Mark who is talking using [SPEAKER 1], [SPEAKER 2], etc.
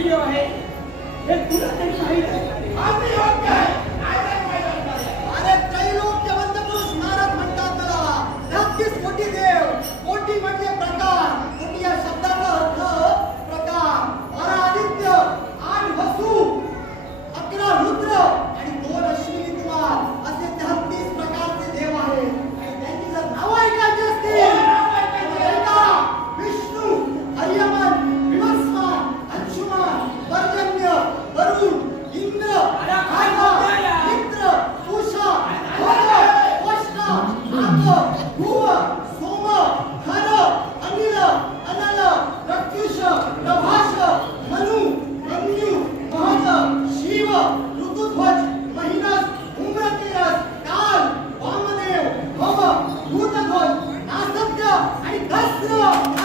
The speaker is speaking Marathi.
[SPEAKER 1] वीडियो है
[SPEAKER 2] ये पूरा दिन शहीद है। आपने प्रभाष मनु मन्यू महत शिव ऋतुध्वज महिनस उम्रतेरस काल वामदेव भव भूतध्वज नासत्य आणि दस्त्र.